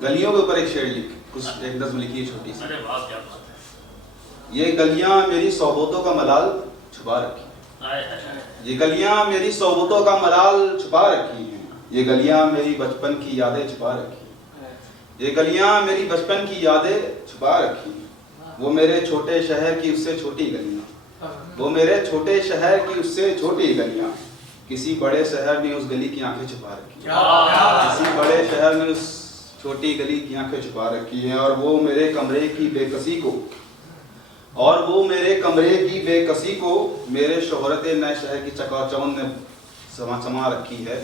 गलियों के ऊपर एक शेर लिख, कुछ एक नज़्म लिखी है छोटी सी। अरे वाह, क्या बात है। ये गलियां मेरी सोबतों का मलाल छुपा रखी है, ये गलियां मेरी सोबतों का मलाल छुपा रखी हैं, ये गलियां मेरी बचपन की यादें छुपा रखी हैं, ये गलियां मेरी बचपन की यादें छुपा रखी हैं। वो मेरे छोटे शहर की उससे छोटी गलियां, वो मेरे छोटे शहर की उससे छोटी गलियां, किसी बड़े शहर में उस गली की आंखें छुपा रखी हैं, किसी बड़े शहर में उस छोटी गली की आंखें छुपा रखी हैं। और वो मेरे कमरे की बेकसी को, और वो मेरे कमरे की बेकसी को मेरे शोहरत नए शहर की चकाचौंध ने समा रखी है,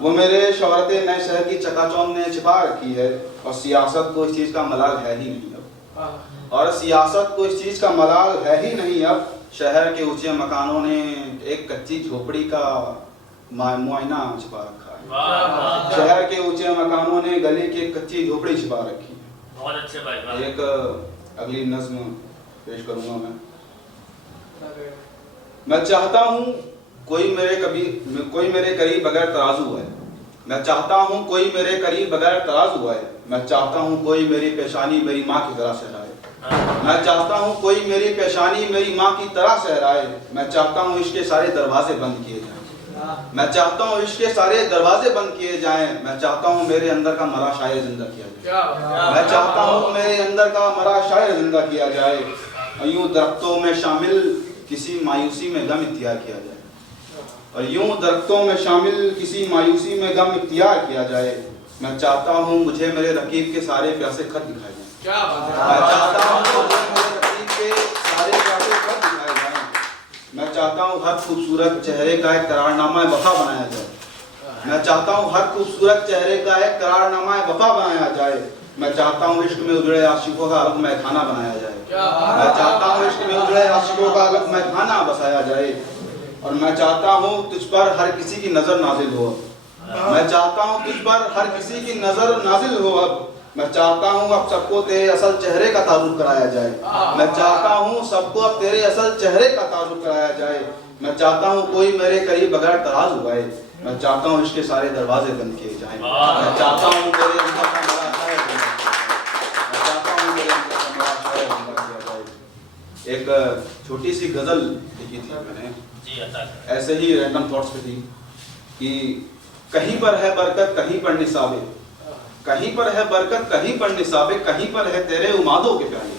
वो मेरे शोहरत नए शहर की चकाचौंध ने छिपा रखी है। और सियासत को इस चीज़ का मलाल है ही नहीं अब, और सियासत को इस चीज़ का मलाल है ही नहीं अब। शहर के ऊंचे मकानों ने एक कच्ची झोपड़ी का मुआयना छिपा रखा है, शहर के ऊंचे मकानों ने गली की एक कच्ची झोपड़ी छिपा रखी है। बहुत अच्छे भाई। एक अगली नज्म पेश करूंगा मैं चाहता हूँ कोई मेरे करीब बगैर तराजू है, मैं चाहता हूँ कोई मेरे करीब बगैर तराजू है, मैं चाहता हूँ कोई मेरी पेशानी मेरी माँ की तरह सहराए, मैं चाहता हूँ कोई मेरी पेशानी मेरी माँ की तरह सहराए, मैं चाहता हूँ इसके सारे दरवाजे बंद किए जाएं, मैं चाहता हूँ इसके सारे दरवाजे बंद किए जाएं, मैं चाहता हूँ मेरे अंदर का मरा शायर जिंदा किया जाए, मैं चाहता हूँ मेरे अंदर का मरा शायर जिंदा किया जाए, यूं दरख्तों में शामिल किसी मायूसी में गम इख्तियार किया जाए, और यूं दरख्तों में शामिल किसी मायूसी में गम इख्तियार किया जाए, मैं चाहता हूँ मुझे मेरे रकीब के सारे प्यासे खत दिखाए जाएं, मैं चाहता हूँ मुझे मेरे रकीब के सारे प्यासे खत दिखाए जाएं, मैं चाहता हूँ हर खूबसूरत चेहरे का एक करारनामा वफा बनाया जाए, मैं चाहता हूँ हर खूबसूरत चेहरे का एक करारनामा वफा बनाया जाए, मैं चाहता हूँ इश्क में उजड़े आशिकों का अलग मैखाना बनाया जाए, मैं चाहता हूँ इश्क में उजड़े आशिकों का अलग मैखाना बसाया जाए, और मैं चाहता हूँ तुझ पर हर किसी की नजर नाजिल हो, मैं चाहता हूँ तुझ पर हर किसी की नजर नाजिल हो अब, मैं चाहता हूँ अब सबको तेरे असल चेहरे का तारुफ कराया जाए, मैं चाहता हूँ सबको अब तेरे असल चेहरे का तारुफ कराया जाए, मैं चाहता हूँ कोई मेरे करीब बगैर तराज उगाए, मैं चाहता हूँ इसके सारे दरवाजे बंद किए जाएं, मैं चाहता हूँ मेरे अंदर का मरा शायर जिंदा किया जाए, मैं चाहता हूँ मेरे अंदर का मरा शायर जिंदा किया जाए। एक छोटी सी गजल लिखी थी मैंने, ऐसे ही रैंडम थॉट्स पे थी कि कहीं पर है बरकत कहीं पर निसाबे, कहीं पर है बरकत कहीं पर निसाबे, कहीं पर है तेरे उमादों के प्याले,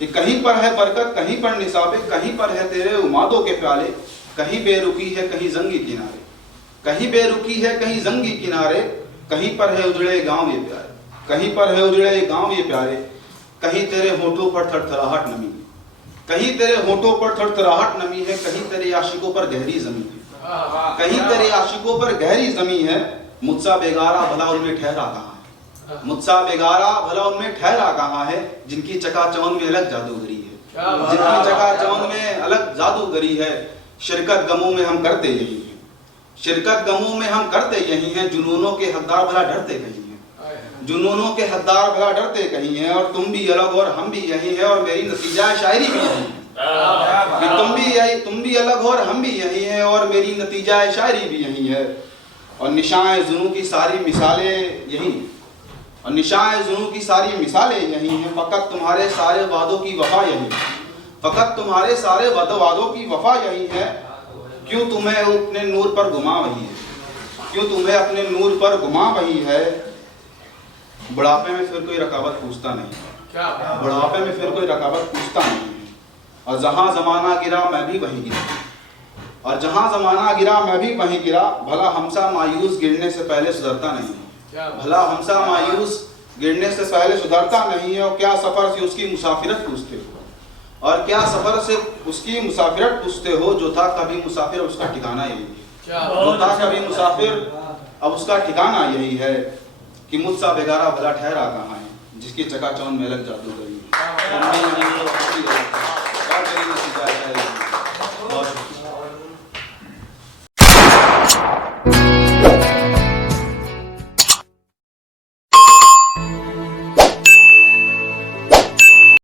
कि कहीं पर है बरकत कहीं पर निसाबे, कहीं पर है तेरे उमादों के प्याले, कहीं बेरुखी है कहीं जंगी किनारे, कहीं बेरुखी है कहीं जंगी किनारे, कहीं पर है उजड़े गांव ये प्यारे, कहीं पर है उजड़े गांव ये प्यारे, कहीं तेरे होठों पर थरथराहट नमी, कहीं तेरे होठों पर थरथराहट नमी है, कहीं तेरे आशिकों पर गहरी जमी है, कहीं तेरे आशिकों पर गहरी जमी है, मुझसा बेगारा भला उनमें ठहरा कहाँ है, मुझसा बेगारा भला उनमें ठहरा कहाँ है, जिनकी चकाचौंध में अलग जादूगरी है, जिनकी चकाचौंध में अलग जादूगरी है, शिरकत गमों में हम करते यही हैं, शिरकत गमों में हम करते यही हैं, जुनूनों के हकदार भला डरते कहीं हैं, जुनूनों के हकदार भला डरते कहीं हैं, और तुम भी अलग और हम भी यही हैं, और मेरी नतीजा शायरी भी यही है कि तुम भी अलग और हम भी यही हैं, और मेरी नतीजा शायरी भी यही है, और निशाए जुनू की सारी मिसालें यही हैं, और निशाए जुनू की सारी मिसालें यही हैं, फकत तुम्हारे सारे वादों की वफा यही है, फकत तुम्हारे सारे वादों की वफा यही है, क्यों तुम्हें अपने नूर पर घुमा वही है, क्यों तुम्हें अपने नूर पर घुमा वही है, बुढ़ापे में फिर कोई रकावत पूछता नहीं, बुढ़ापे में फिर कोई रकावत पूछता नहीं है, और जहाँ जमाना गिरा मैं भी वहीं गिरा, और जहाँ जमाना गिरा मैं भी वहीं गिरा, भला हमसा मायूस गिरने से पहले सुधरता नहीं, भला हमसा मायूस गिरने से पहले सुधरता नहीं है, और क्या सफर से उसकी मुसाफिरत पूछते हो, और क्या सफर से उसकी मुसाफिरत पूछते हो, जो था कभी मुसाफिर उसका ठिकाना यही है, जो था कभी मुसाफिर अब उसका ठिकाना यही है, कि मुझसा बेगारा भला ठहरा कहाँ है, जिसकी चकाचौंध में अलग जादूगरी है।